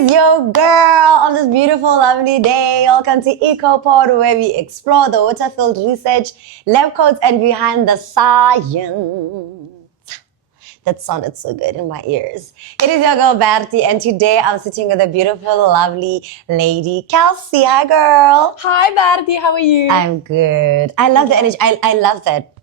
is your girl on this beautiful, lovely day. Welcome to Icopod, where we explore the water-filled research, lab coats, and behind the science. That sounded so good in my ears. It is your girl, Bertie, and today I'm sitting with a beautiful, lovely lady, Kelsey. Hi, girl. Hi, Bertie. How are you? I'm good. I love the energy. I love that.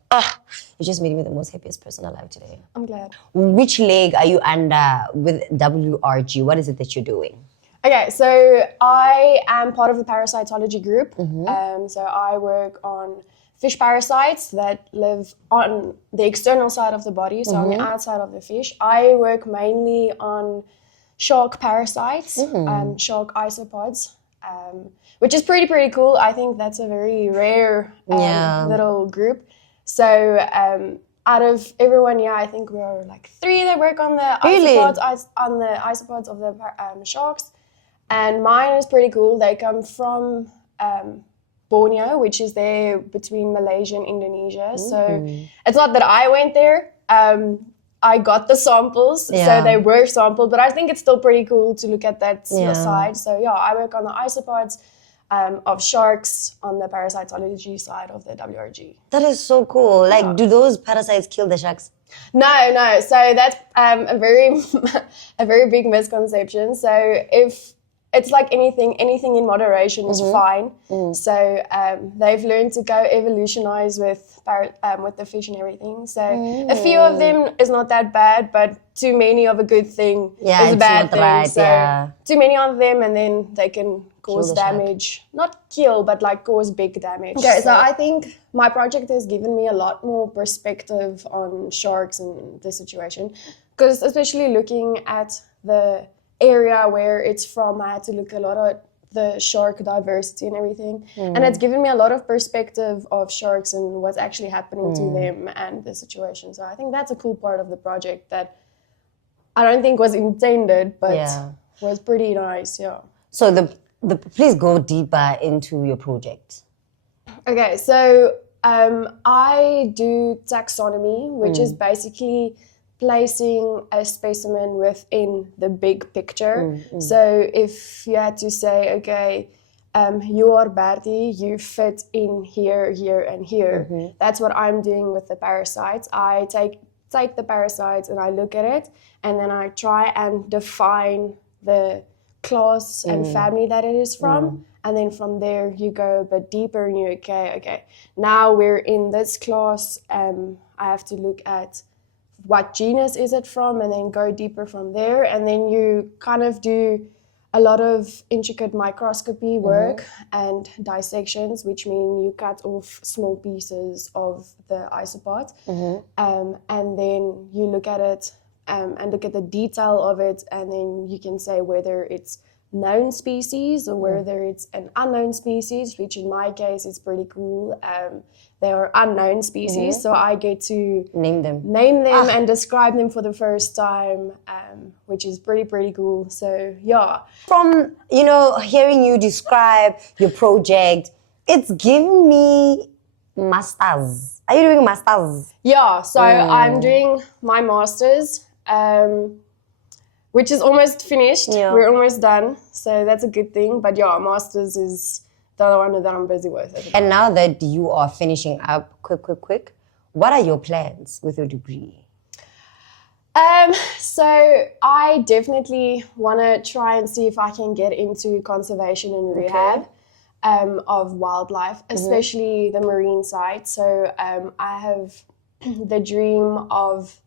You just made me the most happiest person alive today. I'm glad. Which leg are you under with WRG? What is it that you're doing? Okay, so I am part of the parasitology group. So I work on fish parasites that live on the external side of the body, so on the outside of the fish. I work mainly on shark parasites, shark isopods, which is pretty cool. I think that's a very rare little group. So out of everyone, I think we are like 3 that work on the isopods of the sharks, and mine is pretty cool. They come from Borneo, which is there between Malaysia and Indonesia. So it's not that I went there. I got the samples, so they were sampled, but I think it's still pretty cool to look at that side. So I work on the isopods of sharks on the parasitology side of the WRG. That is so cool. Like, do those parasites kill the sharks? No. So that's a very big misconception. So if it's like anything in moderation is fine. So they've learned to go evolutionize with the fish and everything. So a few of them is not that bad, but too many of a good thing is a bad thing. Right, so too many of them, and then they can cause damage. Not kill, but like cause big damage. Okay, so I think my project has given me a lot more perspective on sharks and the situation, because especially looking at the area where it's from, I had to look a lot at the shark diversity and everything, and it's given me a lot of perspective of sharks and what's actually happening to them and the situation. So I think that's a cool part of the project that I don't think was intended, but was pretty nice. So please go deeper into your project. Okay, so I do taxonomy, which is basically placing a specimen within the big picture. So if you had to say, okay, you are Bertie, you fit in here, here, and here. That's what I'm doing with the parasites. I take the parasites and I look at it, and then I try and define the class and family that it is from. And then from there you go a bit deeper and you okay, now we're in this class. I have to look at what genus is it from, and then go deeper from there. And then you kind of do a lot of intricate microscopy work and dissections, which mean you cut off small pieces of the isopod, and then you look at it and look at the detail of it, and then you can say whether it's known species or whether it's an unknown species, which in my case is pretty cool. They are unknown species, so I get to name them and describe them for the first time, which is pretty cool. So from hearing you describe your project, it's giving me masters. Are you doing masters? Yeah, so I'm doing my masters, which is almost finished. We're almost done, so that's a good thing. But masters is the other one that I'm busy with. And now that you are finishing up, quick, what are your plans with your degree? So I definitely want to try and see if I can get into conservation and rehab of wildlife, especially the marine side. So I have the dream of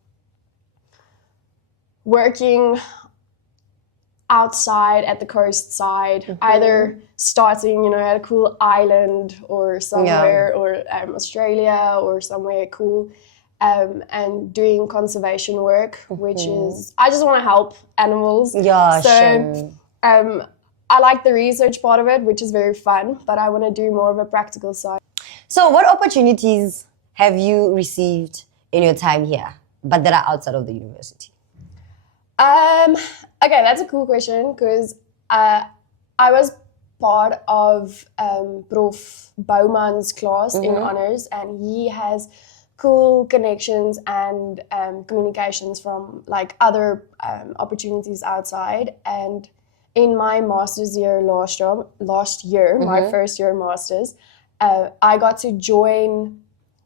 working outside at the coast side, either starting, at a cool island or somewhere, or Australia or somewhere cool, and doing conservation work, which is, I just want to help animals. I like the research part of it, which is very fun, but I want to do more of a practical side. So what opportunities have you received in your time here, but that are outside of the university? Okay, that's a cool question, because I was part of Prof. Bouwman's class in honors, and he has cool connections and communications from like other opportunities outside, and in my master's year last year, my first year master's, I got to join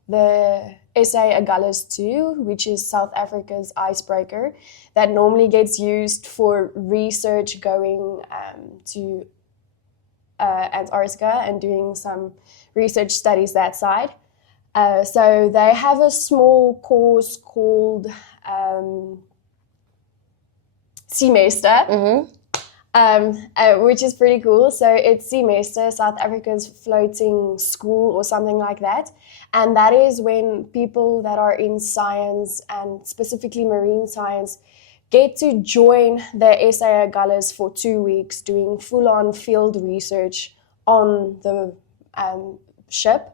the SA Agulhas II, which is South Africa's icebreaker, that normally gets used for research going to Antarctica and doing some research studies that side. So they have a small course called semester, which is pretty cool. So it's semester, South Africa's floating school or something like that. And that is when people that are in science and specifically marine science get to join the SA Agulhas for 2 weeks doing full-on field research on the ship,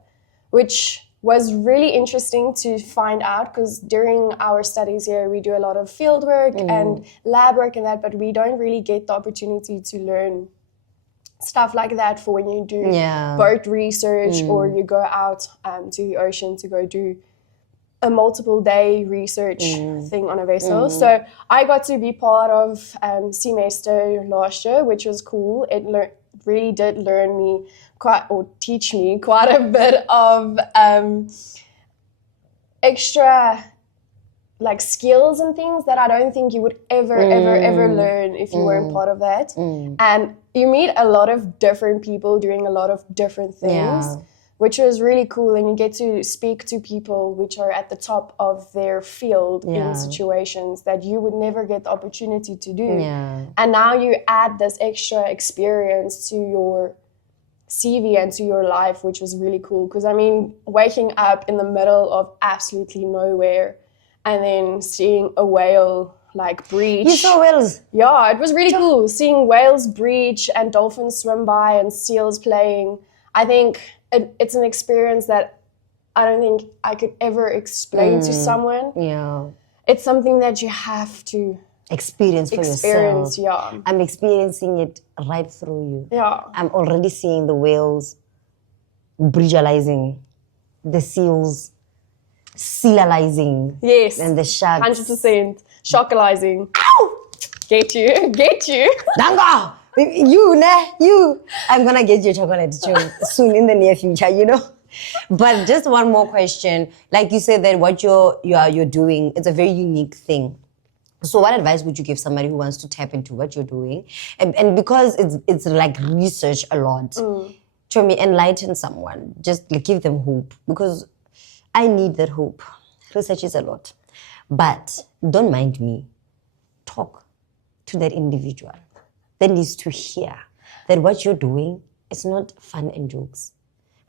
which was really interesting to find out, because during our studies here, we do a lot of field work and lab work and that, but we don't really get the opportunity to learn stuff like that for when you do boat research or you go out to the ocean to go do a multiple day research thing on a vessel. So I got to be part of semester last year, which was cool. It really did teach me quite a bit of extra like skills and things that I don't think you would ever learn if you weren't part of that. And you meet a lot of different people doing a lot of different things, which was really cool. And you get to speak to people which are at the top of their field in situations that you would never get the opportunity to do. And now you add this extra experience to your CV and to your life, which was really cool. Because I mean, waking up in the middle of absolutely nowhere and then seeing a whale like breach. You saw whales? Yeah, it was really cool. Seeing whales breach and dolphins swim by and seals playing. I think it's an experience that I don't think I could ever explain to someone. Yeah. It's something that you have to experience for yourself. Yeah. I'm experiencing it right through you. Yeah. I'm already seeing the whales breachalizing, the seals sealizing. Yes. And the sharks. 100%. Shockalizing. Ow! Get you. Danga! You. I'm gonna get you chocolate soon in the near future, you know. But just one more question. Like you said that what you're doing, it's a very unique thing. So what advice would you give somebody who wants to tap into what you're doing? And because it's like research a lot, to me, enlighten someone. Just give them hope, because I need that hope. Research is a lot. But don't mind me. Talk to that individual that needs to hear that what you're doing is not fun and jokes.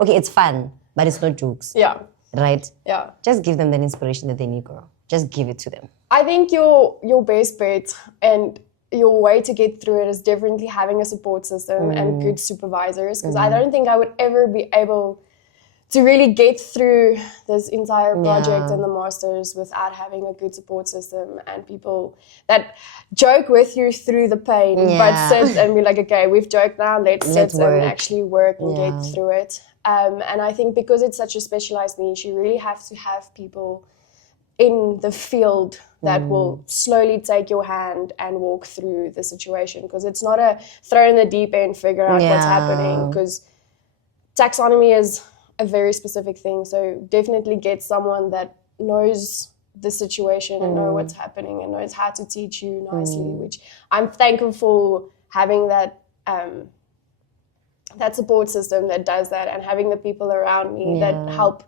Okay, it's fun, but it's not jokes. Yeah. Right? Yeah. Just give them that inspiration that they need, girl. Just give it to them. I think your best bet and your way to get through it is definitely having a support system and good supervisors, because I don't think I would ever be able to really get through this entire project and the masters without having a good support system and people that joke with you through the pain, but sit and be like, okay, we've joked now, let's sit and actually work and get through it. And I think because it's such a specialized niche, you really have to have people in the field that will slowly take your hand and walk through the situation, because it's not a throw in the deep end, figure out what's happening, because taxonomy is a very specific thing. So definitely get someone that knows the situation and know what's happening and knows how to teach you nicely, which I'm thankful for having that that support system that does that, and having the people around me that help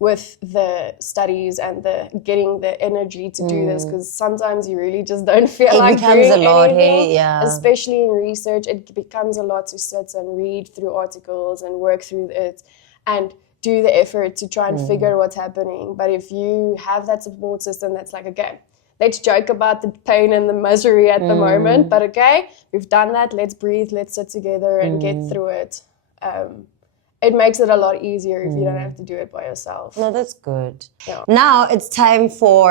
with the studies and the getting the energy to do this, because sometimes you really just don't feel like doing anything. It becomes a lot, hey? Especially in research, it becomes a lot to sit and read through articles and work through it and do the effort to try and figure out what's happening. But if you have that support system that's like, okay, let's joke about the pain and the misery at the moment, but okay, we've done that, let's breathe, let's sit together and get through it. It makes it a lot easier if you don't have to do it by yourself. No, that's good. Yeah. Now it's time for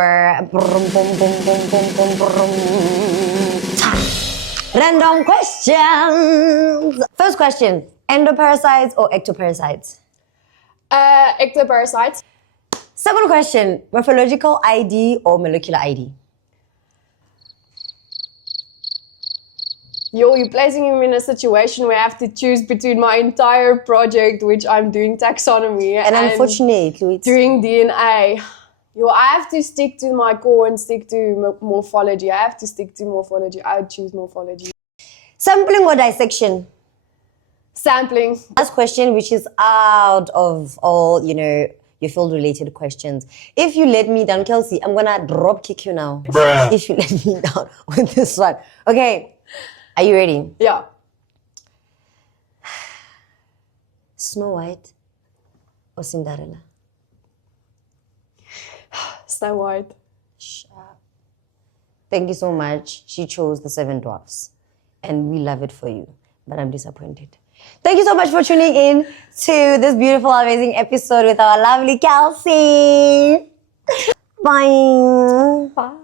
random questions. First question, endoparasites or ectoparasites? Ectoparasites. Second question, morphological ID or molecular ID? You're placing me in a situation where I have to choose between my entire project, which I'm doing taxonomy, And unfortunately, it's doing DNA. I have to stick to my core and stick to morphology. I have to stick to morphology. I would choose morphology. sampling or dissection. Sampling. Last question, which is out of all, your field-related questions. If you let me down, Kelsey, I'm gonna drop kick you now. Bruh. If you let me down with this one. Okay, are you ready? Yeah. Snow White or Cinderella? Snow White. Thank you so much. She chose the 7 dwarfs. And we love it for you. But I'm disappointed. Thank you so much for tuning in to this beautiful, amazing episode with our lovely Kelsey. Bye. Bye.